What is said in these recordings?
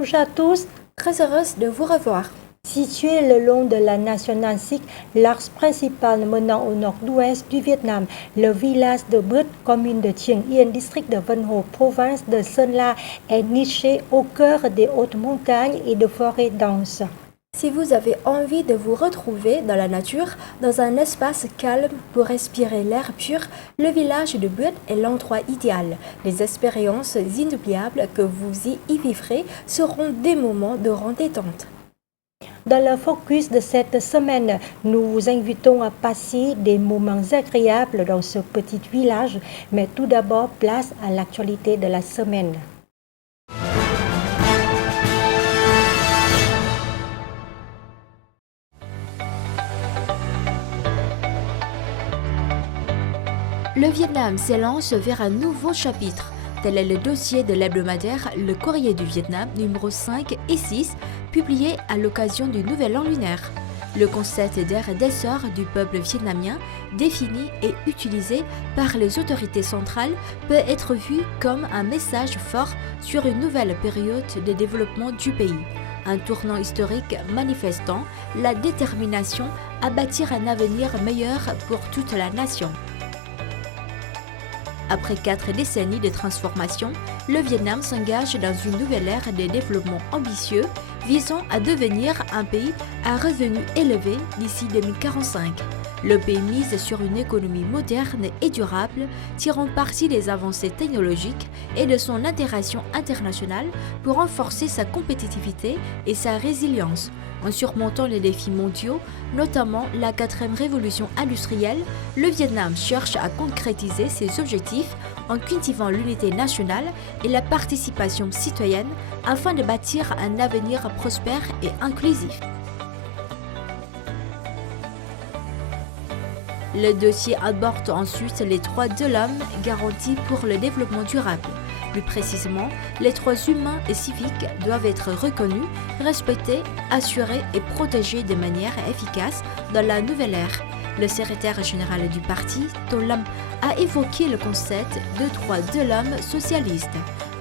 Bonjour à tous, Très heureuse de vous revoir. situé le long de la nationale sikh, l'axe principal menant au nord-ouest du Vietnam, le village de But, commune de Chieng Yên, district de Vân Hồ, province de Sơn La, est niché au cœur des hautes montagnes et de forêts denses. Si vous avez envie de vous retrouver dans la nature, dans un espace calme pour respirer l'air pur, le village de But est l'endroit idéal. Les expériences inoubliables que vous y vivrez seront des moments de grande détente. Dans le focus de cette semaine, nous vous invitons à passer des moments agréables dans ce petit village, mais tout d'abord place à l'actualité de la semaine. Le Vietnam s'élance vers un nouveau chapitre. Tel est le dossier de l'hebdomadaire Le Courrier du Vietnam numéro 5 et 6, publié à l'occasion du Nouvel An lunaire. Le concept d'ère d'essor du peuple vietnamien, défini et utilisé par les autorités centrales, peut être vu comme un message fort sur une nouvelle période de développement du pays. Un tournant historique manifestant la détermination à bâtir un avenir meilleur pour toute la nation. Après 4 décennies de transformation, le Vietnam s'engage dans une nouvelle ère de développement ambitieux visant à devenir un pays à revenus élevés d'ici 2045. Le pays mise sur une économie moderne et durable, tirant parti des avancées technologiques et de son intégration internationale pour renforcer sa compétitivité et sa résilience. En surmontant les défis mondiaux, notamment la 4e révolution industrielle, le Vietnam cherche à concrétiser ses objectifs en cultivant l'unité nationale et la participation citoyenne afin de bâtir un avenir prospère et inclusif. Le dossier aborde ensuite les droits de l'homme garantis pour le développement durable. Plus précisément, les droits humains et civiques doivent être reconnus, respectés, assurés et protégés de manière efficace dans la nouvelle ère. Le secrétaire général du parti, Tô Lâm, a évoqué le concept de droits de l'homme socialiste,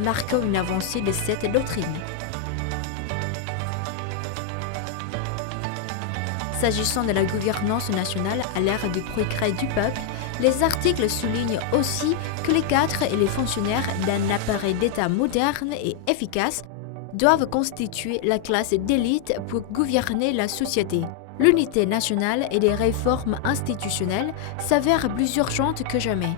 marquant une avancée de cette doctrine. S'agissant de la gouvernance nationale à l'ère du progrès du peuple, les articles soulignent aussi que les cadres et les fonctionnaires d'un appareil d'État moderne et efficace doivent constituer la classe d'élite pour gouverner la société. L'unité nationale et les réformes institutionnelles s'avèrent plus urgentes que jamais.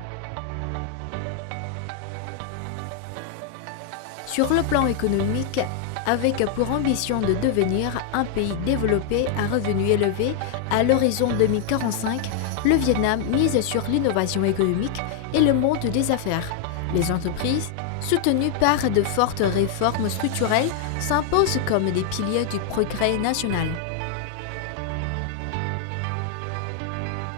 Sur le plan économique, avec pour ambition de devenir un pays développé à revenus élevés à l'horizon 2045, le Vietnam mise sur l'innovation économique et le monde des affaires. Les entreprises, soutenues par de fortes réformes structurelles, s'imposent comme des piliers du progrès national.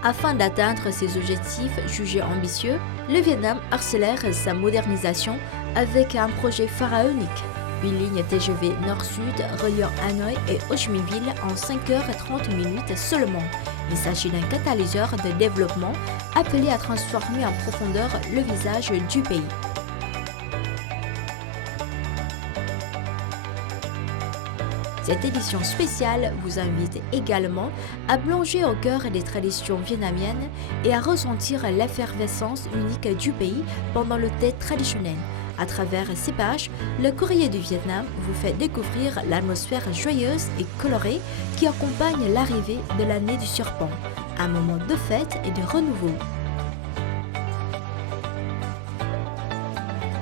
Afin d'atteindre ces objectifs jugés ambitieux, le Vietnam accélère sa modernisation avec un projet pharaonique. Une ligne TGV nord-sud reliant Hanoï et Ho Chi Minh Ville en 5h30 seulement. Il s'agit d'un catalyseur de développement appelé à transformer en profondeur le visage du pays. Cette édition spéciale vous invite également à plonger au cœur des traditions vietnamiennes et à ressentir l'effervescence unique du pays pendant le thé traditionnel. À travers ces pages, le Courrier du Vietnam vous fait découvrir l'atmosphère joyeuse et colorée qui accompagne l'arrivée de l'année du serpent, un moment de fête et de renouveau.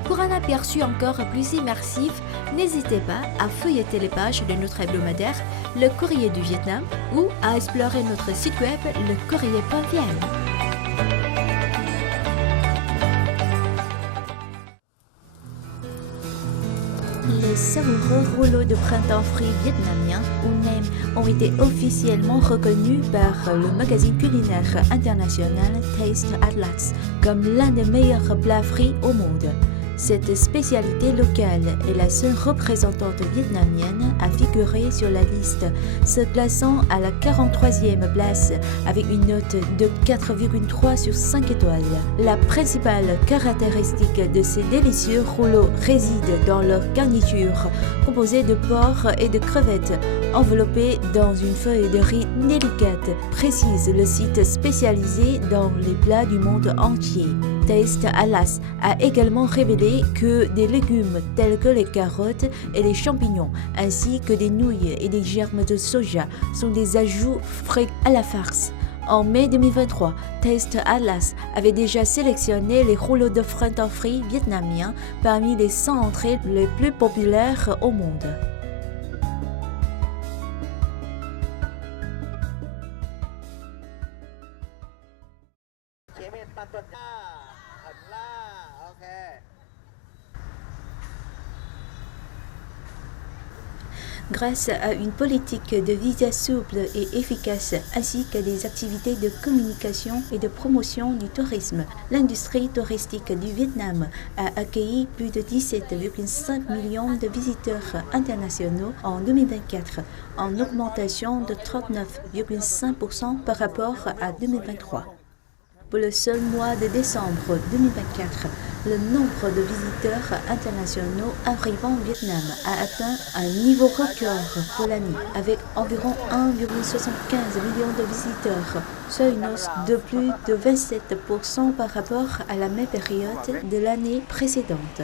Pour un aperçu encore plus immersif, n'hésitez pas à feuilleter les pages de notre hebdomadaire Le Courrier du Vietnam ou à explorer notre site web lecourrier.vn. Les savoureux rouleaux de printemps frit vietnamiens, ou nem, ont été officiellement reconnus par le magazine culinaire international Taste Atlas comme l'un des meilleurs plats frits au monde. Cette spécialité locale est la seule représentante vietnamienne à figurer sur la liste, se plaçant à la 43e place avec une note de 4,3 sur 5 étoiles. La principale caractéristique de ces délicieux rouleaux réside dans leur garniture, composée de porc et de crevettes, enveloppées dans une feuille de riz délicate, précise le site spécialisé dans les plats du monde entier. Taste Atlas a également révélé que des légumes tels que les carottes et les champignons, ainsi que des nouilles et des germes de soja, sont des ajouts frais à la farce. En mai 2023, Taste Atlas avait déjà sélectionné les rouleaux de printemps frit vietnamiens parmi les 100 entrées les plus populaires au monde. Grâce à une politique de visa souple et efficace ainsi que des activités de communication et de promotion du tourisme, l'industrie touristique du Vietnam a accueilli plus de 17,5 millions de visiteurs internationaux en 2024, en augmentation de 39,5% par rapport à 2023. Pour le seul mois de décembre 2024, le nombre de visiteurs internationaux arrivant au Vietnam a atteint un niveau record pour l'année, avec environ 1,75 million de visiteurs, soit une hausse de plus de 27% par rapport à la même période de l'année précédente.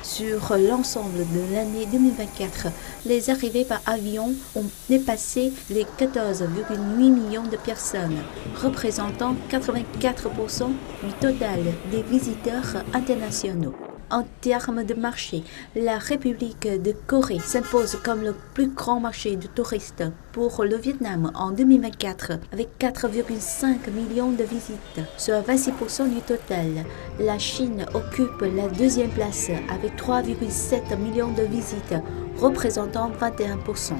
Sur l'ensemble de l'année 2024, les arrivées par avion ont dépassé les 14,8 millions de personnes, représentant 84% du total des visiteurs internationaux. En termes de marché, la République de Corée s'impose comme le plus grand marché de touristes pour le Vietnam en 2024, avec 4,5 millions de visites, soit 26% du total. La Chine occupe la deuxième place avec 3,7 millions de visites, représentant 21%.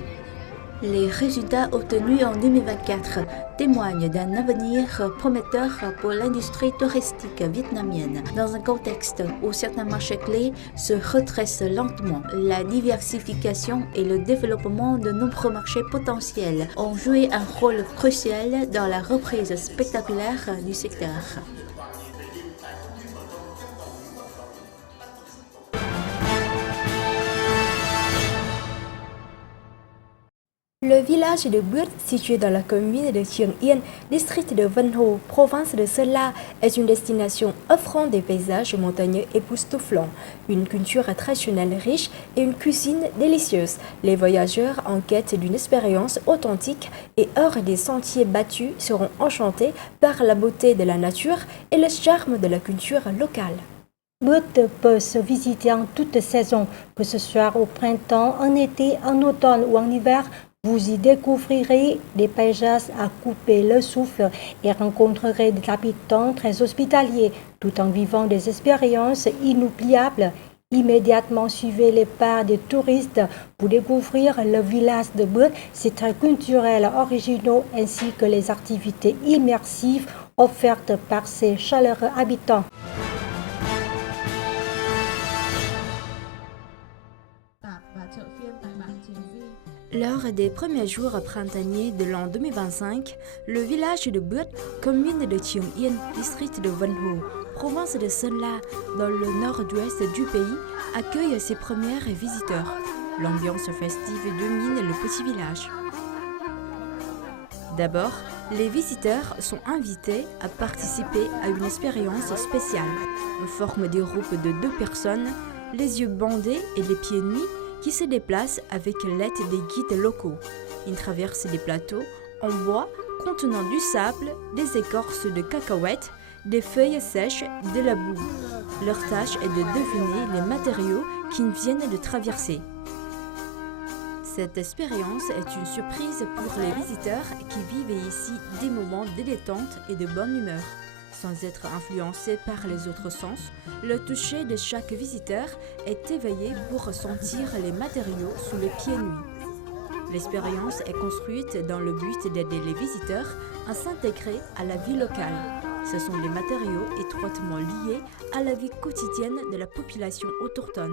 Les résultats obtenus en 2024 témoignent d'un avenir prometteur pour l'industrie touristique vietnamienne, dans un contexte où certains marchés clés se redressent lentement. La diversification et le développement de nombreux marchés potentiels ont joué un rôle crucial dans la reprise spectaculaire du secteur. Le village de Buet, situé dans la commune de Chieng Yên, district de Vân Hồ, province de Sơn La, est une destination offrant des paysages montagneux époustouflants, une culture traditionnelle riche et une cuisine délicieuse. Les voyageurs en quête d'une expérience authentique et hors des sentiers battus seront enchantés par la beauté de la nature et le charme de la culture locale. Buet peut se visiter en toute saison, que ce soit au printemps, en été, en automne ou en hiver. Vous y découvrirez des paysages à couper le souffle et rencontrerez des habitants très hospitaliers, tout en vivant des expériences inoubliables. Immédiatement suivez les pas des touristes pour découvrir le village de Buet, ses traits culturels originaux ainsi que les activités immersives offertes par ses chaleureux habitants. Lors des premiers jours printaniers de l'an 2025, le village de Buet, commune de Chieng Yên, district de Vân Hồ, province de Sơn La, dans le nord-ouest du pays, accueille ses premiers visiteurs. L'ambiance festive domine le petit village. D'abord, les visiteurs sont invités à participer à une expérience spéciale. On forme des groupes de 2 personnes, les yeux bandés et les pieds nus, qui se déplacent avec l'aide des guides locaux. Ils traversent des plateaux en bois contenant du sable, des écorces de cacahuètes, des feuilles sèches, de la boue. Leur tâche est de deviner les matériaux qu'ils viennent de traverser. Cette expérience est une surprise pour les visiteurs qui vivent ici des moments de détente et de bonne humeur. Sans être influencé par les autres sens, le toucher de chaque visiteur est éveillé pour ressentir les matériaux sous les pieds nus. L'expérience est construite dans le but d'aider les visiteurs à s'intégrer à la vie locale. Ce sont des matériaux étroitement liés à la vie quotidienne de la population autochtone.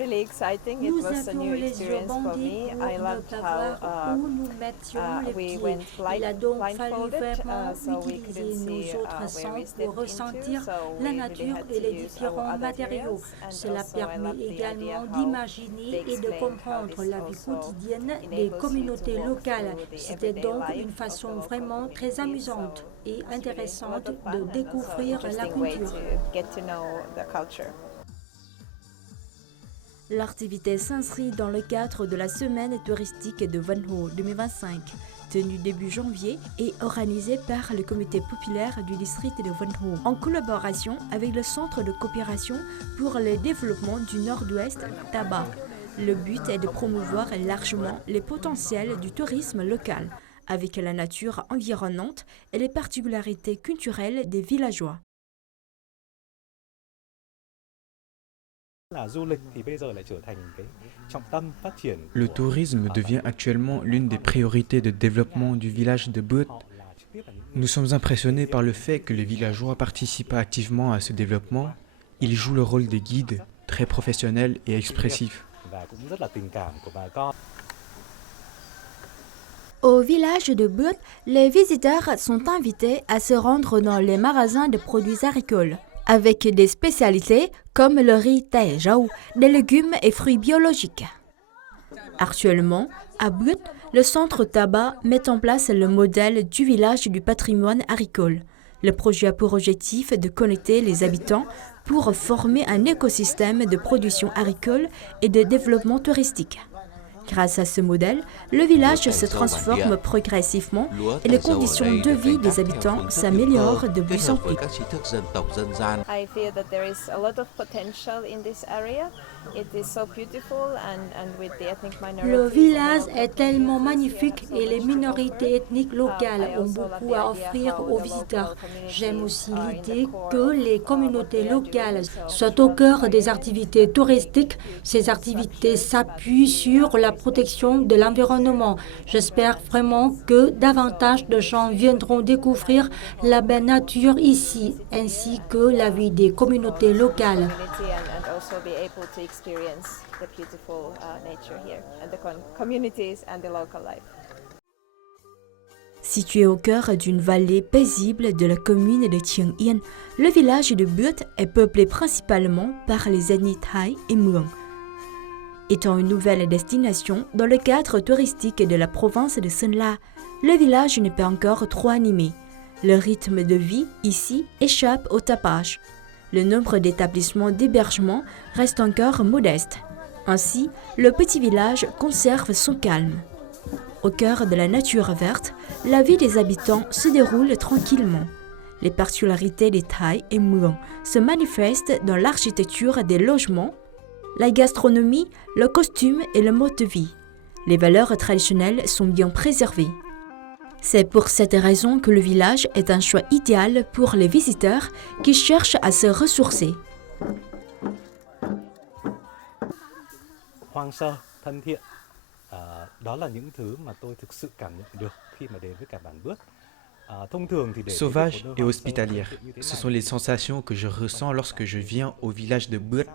Nous avions les yeux bandés pour ne pas voir où nous mettions les pieds. Il a donc fallu vraiment utiliser nos autres sens pour ressentir la nature et les différents matériaux. Cela permet également d'imaginer et de comprendre la vie quotidienne des communautés locales. C'était donc une façon vraiment très amusante et intéressante de découvrir la culture. L'activité s'inscrit dans le cadre de la semaine touristique de Vân Hồ 2025, tenue début janvier et organisée par le comité populaire du district de Vân Hồ, en collaboration avec le Centre de coopération pour le développement du Nord-Ouest, TABA. Le but est de promouvoir largement les potentiels du tourisme local, avec la nature environnante et les particularités culturelles des villageois. Le tourisme devient actuellement l'une des priorités de développement du village de Bút. Nous sommes impressionnés par le fait que les villageois participent activement à ce développement. Ils jouent le rôle des guides, très professionnels et expressifs. Au village de Bút, les visiteurs sont invités à se rendre dans les magasins de produits agricoles, avec des spécialités comme le riz Tay Rau, des légumes et fruits biologiques. Actuellement, à Bút, le centre Tabac met en place le modèle du village du patrimoine agricole. Le projet a pour objectif de connecter les habitants pour former un écosystème de production agricole et de développement touristique. Grâce à ce modèle, le village se transforme progressivement et les conditions de vie des habitants s'améliorent de plus en plus. Le village est tellement magnifique et les minorités ethniques locales ont beaucoup à offrir aux visiteurs. J'aime aussi l'idée que les communautés locales soient au cœur des activités touristiques. Ces activités s'appuient sur la protection de l'environnement. J'espère vraiment que davantage de gens viendront découvrir la belle nature ici, ainsi que la vie des communautés locales. Situé au cœur d'une vallée paisible de la commune de Chieng Yên, le village de Bút est peuplé principalement par les ethnies Thai et Muong. Étant une nouvelle destination dans le cadre touristique de la province de Sơn La, le village n'est pas encore trop animé. Le rythme de vie ici échappe au tapage. Le nombre d'établissements d'hébergement reste encore modeste. Ainsi, le petit village conserve son calme. Au cœur de la nature verte, la vie des habitants se déroule tranquillement. Les particularités des Thai et Muong se manifestent dans l'architecture des logements, la gastronomie, le costume et le mode de vie. Les valeurs traditionnelles sont bien préservées. C'est pour cette raison que le village est un choix idéal pour les visiteurs qui cherchent à se ressourcer. Sauvage et hospitalière, ce sont les sensations que je ressens lorsque je viens au village de Bút.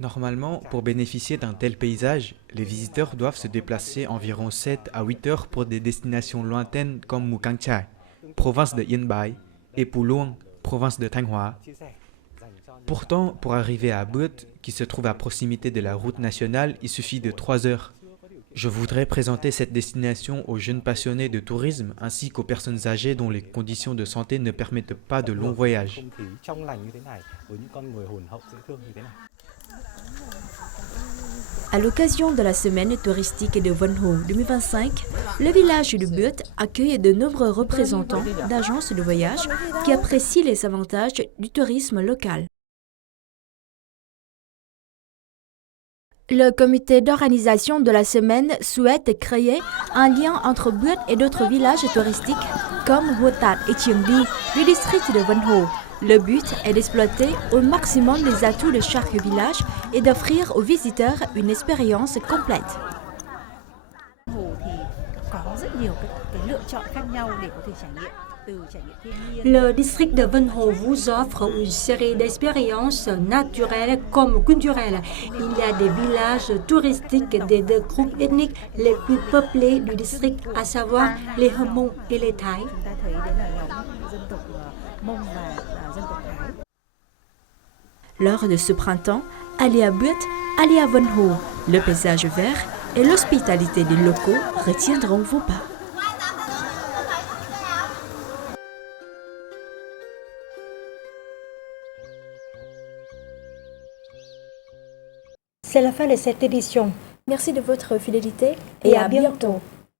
Normalement, pour bénéficier d'un tel paysage, les visiteurs doivent se déplacer environ 7 à 8 heures pour des destinations lointaines comme Mù Cang Chải, province de Yên Bái, et Pù Luông, province de Thanh Hóa. Pourtant, pour arriver à Bút, qui se trouve à proximité de la route nationale, il suffit de 3 heures. Je voudrais présenter cette destination aux jeunes passionnés de tourisme ainsi qu'aux personnes âgées dont les conditions de santé ne permettent pas de longs voyages. À l'occasion de la semaine touristique de Vân Hồ 2025, le village de Bút accueille de nombreux représentants d'agences de voyage qui apprécient les avantages du tourisme local. Le comité d'organisation de la semaine souhaite créer un lien entre Bút et d'autres villages touristiques comme Hua Tat et Chieng Đi du district de Vân Hồ. Le but est d'exploiter au maximum les atouts de chaque village et d'offrir aux visiteurs une expérience complète. Hồ thì có rất nhiều cái lựa chọn khác nhau để có thể trải nghiệm. Le district de Vân Hồ vous offre une série d'expériences naturelles comme culturelles. Il y a des villages touristiques des deux groupes ethniques les plus peuplés du district, à savoir les Hmong et les Thaï. Lors de ce printemps, allez à Buet, allez à Vân Hồ. Le paysage vert et l'hospitalité des locaux retiendront vos pas. C'est la fin de cette édition Merci de votre fidélité et à bientôt.